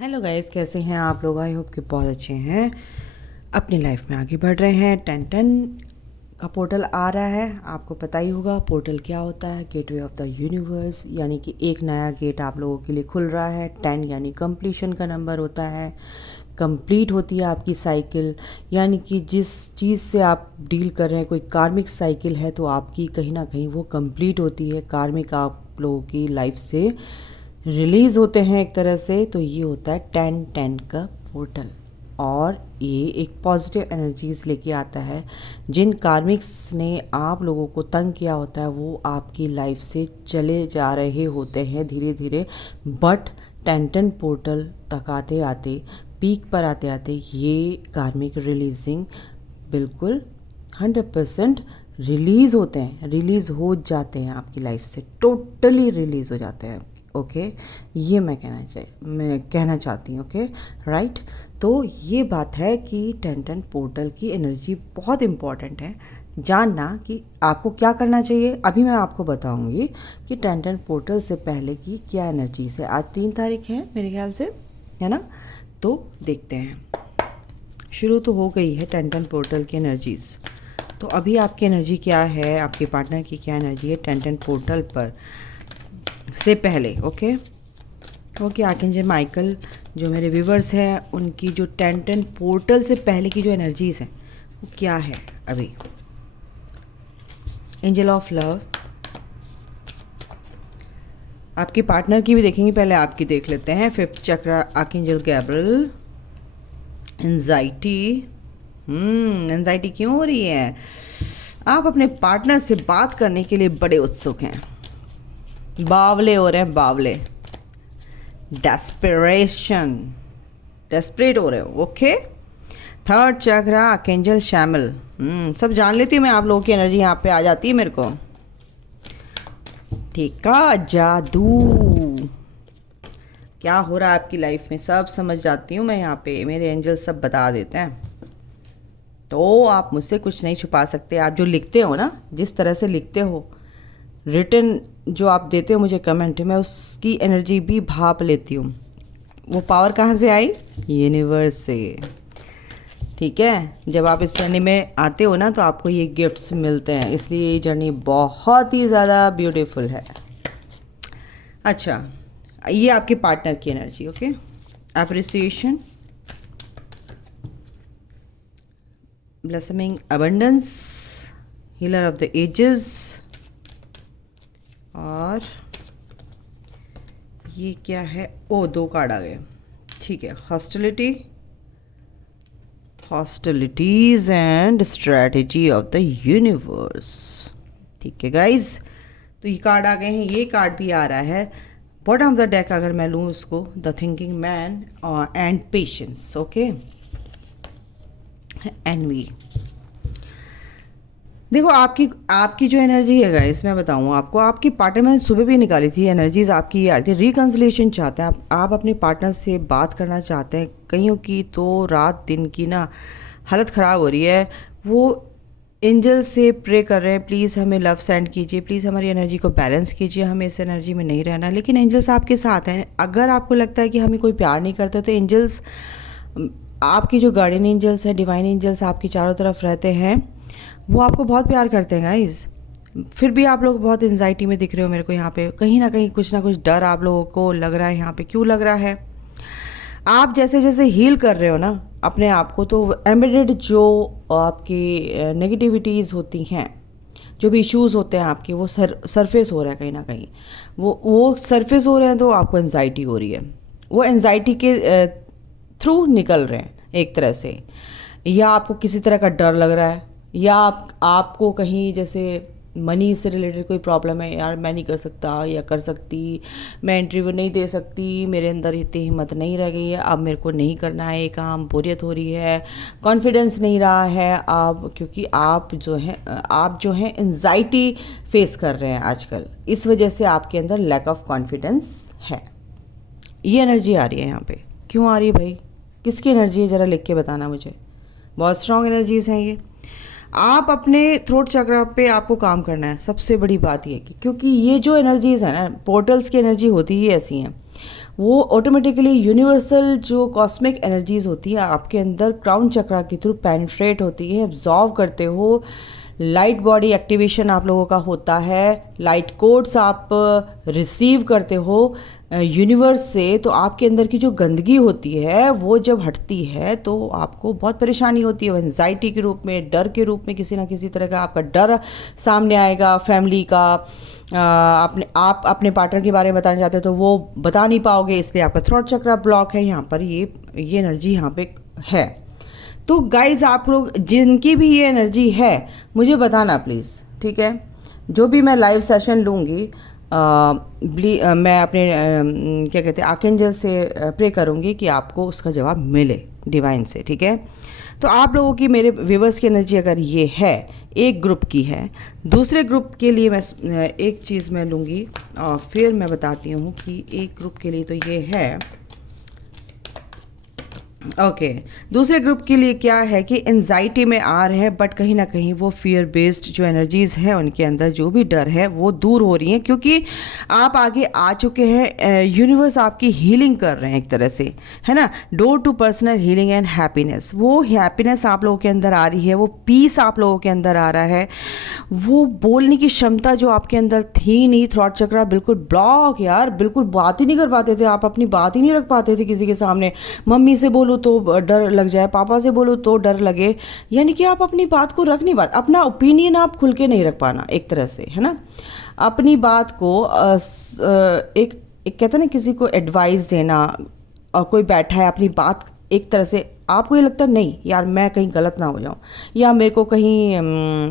Hello guys, कैसे हैं आप लोग? आई होप कि बहुत अच्छे हैं, अपनी लाइफ में आगे बढ़ रहे हैं। 10 का पोर्टल आ रहा है, आपको पता ही होगा पोर्टल क्या होता है। गेटवे ऑफ द यूनिवर्स, यानी कि एक नया गेट आप लोगों के लिए खुल रहा है। 10 यानी कंप्लीशन का नंबर होता है, कंप्लीट होती है आपकी साइकिल, यानी कि जिस चीज़ से आप डील कर रहे हैं, कोई कार्मिक साइकिल है तो आपकी कहीं ना कहीं वो कंप्लीट होती है। कार्मिक आप लोगों की लाइफ से रिलीज़ होते हैं एक तरह से। तो ये होता है 10-10 का पोर्टल, और ये एक पॉजिटिव एनर्जीज़ लेके आता है। जिन कार्मिक्स ने आप लोगों को तंग किया होता है वो आपकी लाइफ से चले जा रहे होते हैं धीरे धीरे, बट 10-10 पोर्टल तक आते आते, पीक पर आते आते ये कार्मिक रिलीजिंग बिल्कुल 100% रिलीज़ होते हैं, रिलीज़ हो जाते हैं आपकी लाइफ से, टोटली रिलीज़ हो जाते हैं। ओके, ये मैं कहना चाहती हूँ। Okay, right. तो ये बात है कि 10-10 पोर्टल की एनर्जी बहुत इम्पॉर्टेंट है जानना कि आपको क्या करना चाहिए। अभी मैं आपको बताऊंगी कि 10-10 पोर्टल से पहले की क्या एनर्जीज है। आज 3 तारीख है मेरे ख्याल से, है ना? तो देखते हैं, शुरू तो हो गई है 10-10 पोर्टल की एनर्जीज़। तो अभी आपकी एनर्जी क्या है, आपके पार्टनर की क्या एनर्जी है 10-10 पोर्टल पर से पहले। ओके ओके, आर्कएंजल माइकल जो मेरे व्यूवर्स हैं उनकी जो 10-10 पोर्टल से पहले की जो एनर्जीज़ हैं वो क्या है अभी। एंजल ऑफ लव, आपके पार्टनर की भी देखेंगे, पहले आपकी देख लेते हैं। 5th चक्र आर्कएंजल गैब्रियल। एंजाइटी, एंजाइटी क्यों हो रही है? आप अपने पार्टनर से बात करने के लिए बड़े उत्सुक हैं, बावले हो रहे हैं, बावले। डेस्परेशन, डेस्परेट हो रहे हो। ओके, 3rd चक्र आर्कएंजल शैमल। सब जान लेती हूँ मैं, आप लोगों की एनर्जी यहाँ पे आ जाती है मेरे को। ठीक है, जादू क्या हो रहा है आपकी लाइफ में सब समझ जाती हूँ मैं यहाँ पे, मेरे एंजल सब बता देते हैं। तो आप मुझसे कुछ नहीं छुपा सकते। आप जो लिखते हो ना, जिस तरह से लिखते हो, रिटन जो आप देते हो मुझे कमेंट, मैं उसकी एनर्जी भी भाप लेती हूँ। वो पावर कहाँ से आई? यूनिवर्स से। ठीक है, जब आप इस जर्नी में आते हो ना तो आपको ये गिफ्ट्स मिलते हैं, इसलिए ये जर्नी बहुत ही ज़्यादा ब्यूटीफुल है। अच्छा, ये आपके पार्टनर की energy. Okay, appreciation, blossoming abundance, healer of the ages, और ये क्या है? 2 कार्ड आ गए। ठीक है, hostility, hostilities and strategy of the universe. ठीक है गाइज, तो ये कार्ड आ गए हैं। ये कार्ड भी आ रहा है बॉटम ऑफ द डेक, अगर मैं लूँ उसको, the thinking man and patience. Okay, envy. देखो आपकी जो एनर्जी है गाइस, मैं बताऊँ आपको, आपकी पार्टनर, मैंने सुबह भी निकाली थी एनर्जीज आपकी, ये आ रही थी। रिकन्सिलेशन चाहते हैं आप अपने पार्टनर से बात करना चाहते हैं। कईयों की तो रात दिन की ना हालत ख़राब हो रही है, वो एंजल से प्रे कर रहे हैं, प्लीज़ हमें लव सेंड कीजिए, प्लीज़ हमारी एनर्जी को बैलेंस कीजिए, हमें इस एनर्जी में नहीं रहना। लेकिन एंजल्स आपके साथ हैं। अगर आपको लगता है कि हमें कोई प्यार नहीं करता, तो एंजल्स, आपकी जो गार्डियन एंजल्स हैं, डिवाइन एंजल्स आपकी चारों तरफ रहते हैं, वो आपको बहुत प्यार करते हैं गाइस। फिर भी आप लोग बहुत एंजाइटी में दिख रहे हो मेरे को यहाँ पे, कहीं ना कुछ डर आप लोगों को लग रहा है यहाँ पे। क्यों लग रहा है? आप जैसे जैसे हील कर रहे हो ना अपने आप को, तो एम्बेडेड जो आपकी नेगेटिविटीज़ होती हैं, जो भी इश्यूज़ होते हैं आपके, वो सरफेस हो रहा है कहीं ना कहीं। वो सरफेस हो रहे हैं तो आपको एंजाइटी हो रही है। वो एंजाइटी के थ्रू निकल रहे हैं एक तरह से, या आपको किसी तरह का डर लग रहा है, या आपको कहीं जैसे मनी से रिलेटेड कोई प्रॉब्लम है, यार मैं नहीं कर सकता या कर सकती, मैं इंटरव्यू नहीं दे सकती, मेरे अंदर इतनी हिम्मत नहीं रह गई है, अब मेरे को नहीं करना है ये काम, बोरियत हो रही है, कॉन्फिडेंस नहीं रहा है अब, क्योंकि आप जो है एंजाइटी फेस कर रहे हैं आजकल, इस वजह से आपके अंदर लैक ऑफ कॉन्फिडेंस है। ये एनर्जी आ रही है यहाँ पे। क्यों आ रही है भाई? किसकी एनर्जी है, ज़रा लिख के बताना मुझे। बहुत स्ट्रॉन्ग एनर्जीज़ हैं ये। आप अपने थ्रोट चक्र पे आपको काम करना है, सबसे बड़ी बात ये कि क्योंकि ये जो एनर्जीज़ है ना, पोर्टल्स की एनर्जी होती ही ऐसी हैं, वो ऑटोमेटिकली यूनिवर्सल जो कॉस्मिक एनर्जीज होती है आपके अंदर क्राउन चक्रा के थ्रू पेनिट्रेट होती है, एब्जॉर्व करते हो। लाइट बॉडी एक्टिवेशन आप लोगों का होता है, लाइट कोड्स आप रिसीव करते हो यूनिवर्स से। तो आपके अंदर की जो गंदगी होती है वो जब हटती है तो आपको बहुत परेशानी होती है, एंजाइटी के रूप में, डर के रूप में, किसी ना किसी तरह का आपका डर सामने आएगा, फैमिली का। आप अपने पार्टनर के बारे में बताना चाहते हो तो वो बता नहीं पाओगे, इसलिए आपका थ्रोट चक्रा ब्लॉक है। यहाँ पर ये एनर्जी यहाँ पे है। तो गाइज आप लोग जिनकी भी ये एनर्जी है मुझे बताना प्लीज़, ठीक है। जो भी मैं लाइव सेशन लूँगी मैं अपने क्या कहते हैं आर्कएंजल से प्रे करूँगी कि आपको उसका जवाब मिले डिवाइन से, ठीक है। तो आप लोगों की, मेरे व्यूवर्स की एनर्जी अगर ये है, एक ग्रुप की है, दूसरे ग्रुप के लिए मैं एक चीज़ मैं लूँगी और फिर मैं बताती हूँ कि एक ग्रुप के लिए तो ये है। ओके दूसरे ग्रुप के लिए क्या है कि एंजाइटी में आ रहे हैं, बट कहीं ना कहीं वो फियर बेस्ड जो एनर्जीज़ है उनके अंदर जो भी डर है वो दूर हो रही हैं, क्योंकि आप आगे आ चुके हैं। यूनिवर्स आपकी हीलिंग कर रहे हैं एक तरह से, है ना। Door to personal healing and happiness, वो हैप्पीनेस आप लोगों के अंदर आ रही है, वो पीस आप लोगों के अंदर आ रहा है। वो बोलने की क्षमता जो आपके अंदर थी नहीं, थ्रॉट चक्रा बिल्कुल ब्लॉक यार, बिल्कुल बात ही नहीं कर पाते थे आप, अपनी बात ही नहीं रख पाते थे किसी के सामने। मम्मी से बोलो तो डर लग जाए, पापा से बोलो तो डर लगे, यानी कि आप अपनी बात को रख नहीं पाते, अपना ओपिनियन आप खुल के नहीं रख पाना एक तरह से, है ना। अपनी बात को एक कहते हैं ना, किसी को एडवाइस देना, और कोई बैठा है अपनी बात एक तरह से, आपको ये लगता है नहीं यार मैं कहीं गलत ना हो जाऊं, या मेरे को कहीं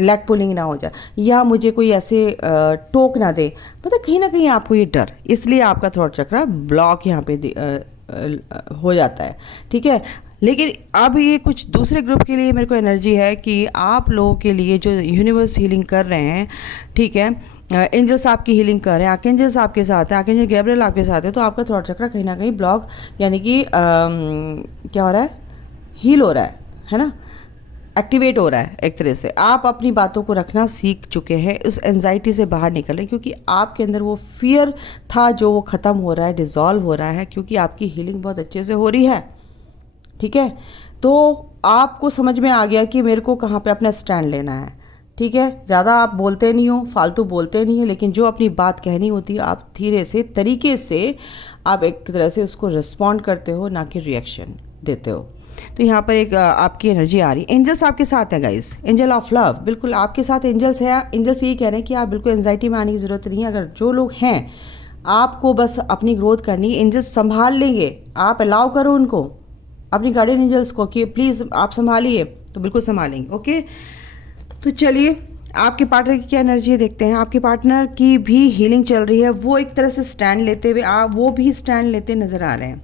लेग पुलिंग ना हो जाए, या मुझे कोई ऐसे टोक ना दे, पता कहीं ना कहीं आपको ये डर, इसलिए आपका थ्रोट चक्रा ब्लॉक यहाँ पे हो जाता है, ठीक है। लेकिन अब ये कुछ दूसरे ग्रुप के लिए मेरे को एनर्जी है कि आप लोगों के लिए जो यूनिवर्स हीलिंग कर रहे हैं, ठीक है, एंजल्स आपकी हीलिंग कर रहे हैं, आर्कएंजल्स आपके साथ हैं, आर्कएंजल गैब्रियल आपके साथ है, तो आपका थ्रोट चक्रा कहीं ना कहीं ब्लॉक, यानी कि क्या हो रहा है, हील हो रहा है ना, एक्टिवेट हो रहा है एक तरह से। आप अपनी बातों को रखना सीख चुके हैं, उस एंजाइटी से बाहर निकल रहे हैं, क्योंकि आपके अंदर वो फियर था जो वो ख़त्म हो रहा है, डिज़ोल्व हो रहा है, क्योंकि आपकी हीलिंग बहुत अच्छे से हो रही है, ठीक है। तो आपको समझ में आ गया कि मेरे को कहाँ पे अपना स्टैंड लेना है, ठीक है। ज़्यादा आप बोलते नहीं हो, फालतू बोलते नहीं हो, लेकिन जो अपनी बात कहनी होती है आप धीरे से तरीके से आप एक तरह से उसको रिस्पॉन्ड करते हो, ना कि रिएक्शन देते हो। तो यहाँ पर एक आपकी एनर्जी आ रही है, एंजल्स आपके साथ है गाइस, एंजल ऑफ लव बिल्कुल आपके साथ एंजल्स है। एंजल्स यही कह रहे हैं कि आप बिल्कुल एंजाइटी में आने की ज़रूरत नहीं है। अगर जो लोग हैं आपको बस अपनी ग्रोथ करनी, एंजल्स संभाल लेंगे, आप अलाउ करो उनको, अपनी गार्डियन एंजल्स को कि प्लीज़ आप संभालिए, तो बिल्कुल संभालेंगे। ओके तो चलिए आपके पार्टनर की क्या एनर्जी है देखते हैं। आपके पार्टनर की भी हीलिंग चल रही है, वो एक तरह से स्टैंड लेते हुए, आप वो भी स्टैंड लेते नज़र आ रहे हैं।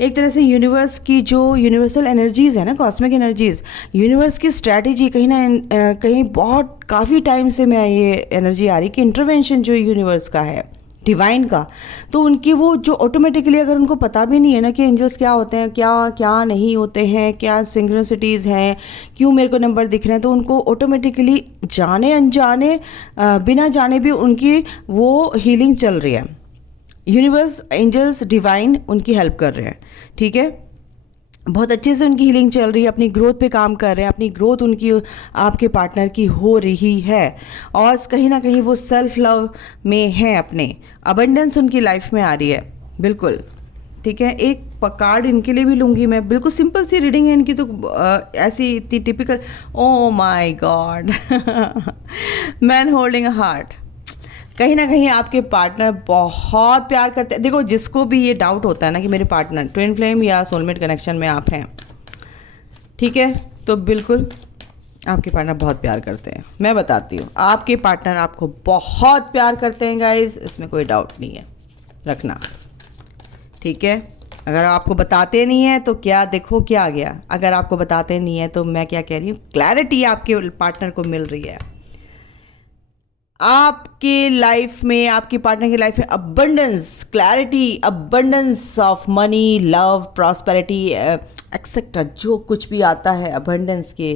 एक तरह से यूनिवर्स की जो यूनिवर्सल एनर्जीज़ है ना, कॉस्मिक एनर्जीज़, यूनिवर्स की स्ट्रैटेजी कहीं ना कहीं बहुत काफ़ी टाइम से मैं ये एनर्जी आ रही कि इंटरवेंशन जो यूनिवर्स का है, डिवाइन का, तो उनकी वो जो ऑटोमेटिकली, अगर उनको पता भी नहीं है ना कि एंजल्स क्या होते हैं, क्या क्या नहीं होते हैं, क्या सिंक्रोनिसिटीज़ हैं, क्यों मेरे को नंबर दिख रहे हैं, तो उनको ऑटोमेटिकली जाने अनजाने बिना जाने भी उनकी वो हीलिंग चल रही है। यूनिवर्स, एंजल्स, डिवाइन उनकी हेल्प कर रहे हैं, ठीक है। बहुत अच्छे से उनकी हीलिंग चल रही है, अपनी ग्रोथ पे काम कर रहे हैं, अपनी ग्रोथ उनकी आपके पार्टनर की हो रही है, और कहीं ना कहीं वो सेल्फ लव में है, अपने अबंडेंस उनकी लाइफ में आ रही है, बिल्कुल ठीक है। एक कार्ड इनके लिए भी लूँगी मैं, बिल्कुल सिंपल सी रीडिंग है इनकी, तो ऐसी इतनी typical, oh my God, man holding a heart. कहीं ना कहीं आपके पार्टनर बहुत प्यार करते हैं। देखो जिसको भी ये डाउट होता है ना कि मेरे पार्टनर ट्विन फ्लेम या सोलमेट कनेक्शन में आप हैं, ठीक है, तो बिल्कुल आपके पार्टनर बहुत प्यार करते हैं। मैं बताती हूँ, आपके पार्टनर आपको बहुत प्यार करते हैं गाइस, इसमें कोई डाउट नहीं है, रखना, ठीक है। अगर आपको बताते नहीं है तो क्या, देखो क्या आ गया, अगर आपको बताते नहीं है तो मैं क्या कह रही हूँ, क्लैरिटी आपके पार्टनर को मिल रही है। आपके लाइफ में, आपके पार्टनर की लाइफ में abundance, clarity, abundance of money, love, prosperity etcetera, जो कुछ भी आता है अबंडेंस के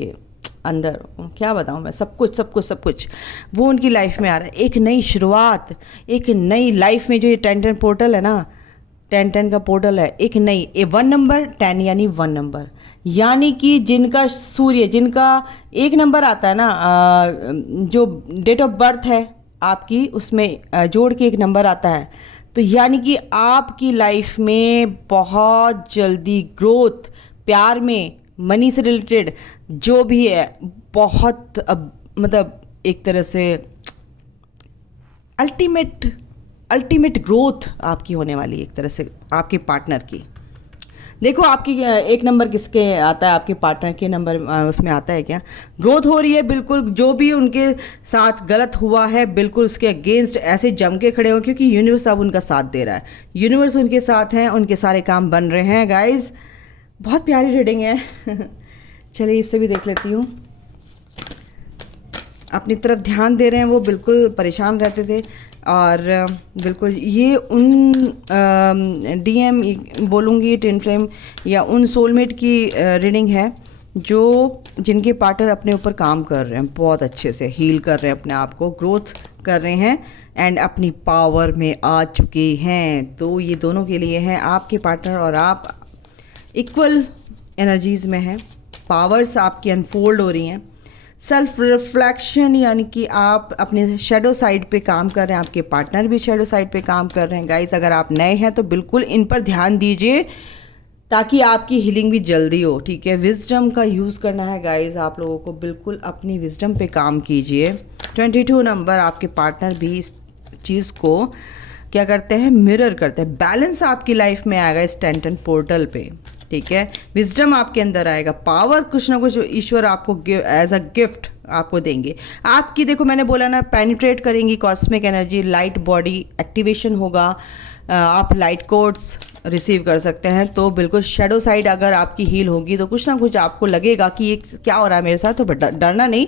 अंदर, क्या बताऊँ मैं, सब कुछ सब कुछ सब कुछ वो उनकी लाइफ में आ रहा है। एक नई शुरुआत, एक नई लाइफ में जो ये 10-10 पोर्टल है ना, 10-10 का पोर्टल है, एक नई 1 नंबर 10 यानी 1 नंबर, यानी कि जिनका सूर्य जिनका 1 नंबर आता है ना, जो डेट ऑफ बर्थ है आपकी उसमें जोड़ के 1 नंबर आता है, तो यानी कि आपकी लाइफ में बहुत जल्दी ग्रोथ, प्यार में, मनी से रिलेटेड जो भी है, बहुत मतलब एक तरह से अल्टीमेट ग्रोथ आपकी होने वाली है, एक तरह से आपके पार्टनर की। देखो आपकी 1 नंबर किसके आता है, आपके पार्टनर के नंबर उसमें आता है क्या? ग्रोथ हो रही है बिल्कुल, जो भी उनके साथ गलत हुआ है बिल्कुल उसके अगेंस्ट ऐसे जम के खड़े हो, क्योंकि यूनिवर्स अब उनका साथ दे रहा है, यूनिवर्स उनके साथ हैं, उनके सारे काम बन रहे हैं गाइज। बहुत प्यारी रीडिंग है चलिए इससे भी देख लेती हूँ। अपनी तरफ ध्यान दे रहे हैं, वो बिल्कुल परेशान रहते थे, और बिल्कुल ये उन डीएम बोलूँगी, ट्विन फ्लेम या उन सोलमेट की रीडिंग है जो जिनके पार्टनर अपने ऊपर काम कर रहे हैं, बहुत अच्छे से हील कर रहे हैं अपने आप को, ग्रोथ कर रहे हैं एंड अपनी पावर में आ चुके हैं। तो ये दोनों के लिए हैं, आपके पार्टनर और आप इक्वल एनर्जीज़ में हैं, पावर्स आपकी अनफोल्ड हो रही हैं। सेल्फ रिफ्लेक्शन यानी कि आप अपने शेडो साइड पे काम कर रहे हैं, आपके पार्टनर भी शेडो साइड पे काम कर रहे हैं गाइस। अगर आप नए हैं तो बिल्कुल इन पर ध्यान दीजिए ताकि आपकी हीलिंग भी जल्दी हो, ठीक है। विजडम का यूज़ करना है गाइस आप लोगों को, बिल्कुल अपनी विजडम पे काम कीजिए। 22 नंबर, आपके पार्टनर भी इस चीज़ को क्या करते हैं, मिरर करते हैं। बैलेंस आपकी लाइफ में आएगा इस 10-10 पोर्टल पे, ठीक है। विजडम आपके अंदर आएगा, पावर कुछ ना कुछ ईश्वर आपको एज अ गिफ्ट आपको देंगे। आपकी देखो मैंने बोला ना, पेनिट्रेट करेंगी cosmic energy, light body activation होगा, आप लाइट कोड्स रिसीव कर सकते हैं। तो बिल्कुल शेडो साइड अगर आपकी हील होगी तो कुछ ना कुछ आपको लगेगा कि ये क्या हो रहा है मेरे साथ, तो डरना नहीं,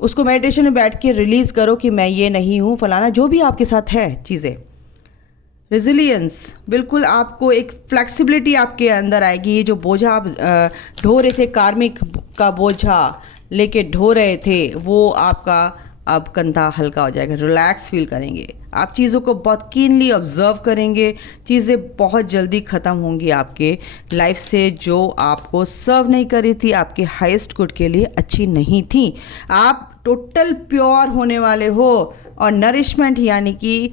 उसको मेडिटेशन में बैठ के रिलीज़ करो कि मैं ये नहीं हूँ, फलाना जो भी आपके साथ है चीज़ें। रेजिलियंस, बिल्कुल आपको एक फ्लेक्सिबिलिटी आपके अंदर आएगी। ये जो बोझा आप ढो रहे थे, कार्मिक का बोझा लेके ढो रहे थे, वो आपका अब कंधा हल्का हो जाएगा, रिलैक्स फील करेंगे आप, चीज़ों को बहुत कीनली ऑब्जर्व करेंगे, चीज़ें बहुत जल्दी ख़त्म होंगी आपके लाइफ से जो आपको सर्व नहीं कर रही थी, आपके हाईएस्ट गुड के लिए अच्छी नहीं थी। आप टोटल प्योर होने वाले हो, और नरिशमेंट यानी कि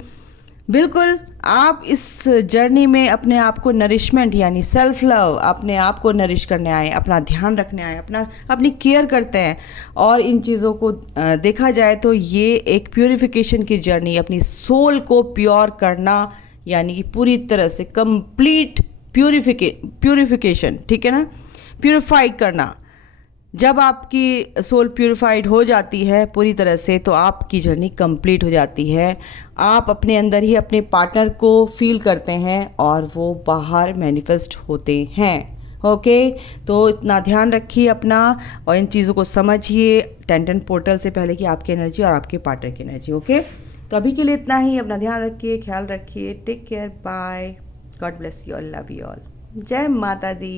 बिल्कुल आप इस जर्नी में अपने आप को नरिशमेंट यानी सेल्फ लव, अपने आप को नरिश करने आए, अपना ध्यान रखने आए, अपनी केयर करते हैं। और इन चीज़ों को देखा जाए तो ये एक प्यूरिफिकेशन की जर्नी, अपनी सोल को प्योर करना, यानी कि पूरी तरह से कंप्लीट प्यूरिफिकेशन, ठीक है ना, प्यूरिफाई करना। जब आपकी सोल प्यूरिफाइड हो जाती है पूरी तरह से तो आपकी जर्नी कंप्लीट हो जाती है। आप अपने अंदर ही अपने पार्टनर को फील करते हैं और वो बाहर मैनिफेस्ट होते हैं। ओके, तो इतना ध्यान रखिए अपना, और इन चीज़ों को समझिए 10-10 पोर्टल से पहले कि आपकी एनर्जी और आपके पार्टनर की एनर्जी। ओके, तो अभी के लिए इतना ही। अपना ध्यान रखिए, ख्याल रखिए, take care, bye, God bless you all, love you all, जय माता दी।